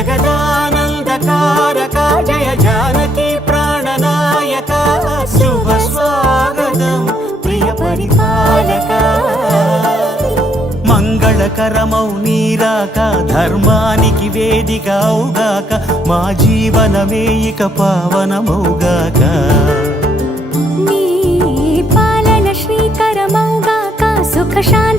జగదానందకారక జయ జానకి ప్రాణనాయక శుభ స్వాగతం ప్రియ పరిపాలక మంగళకరమౌ నీరాక ధర్మానికి వేదిక అవుగాక మా జీవనమే ఇక పావనమౌగాక నీ పాలన శ్రీకరమౌగాక సుఖ శాంతి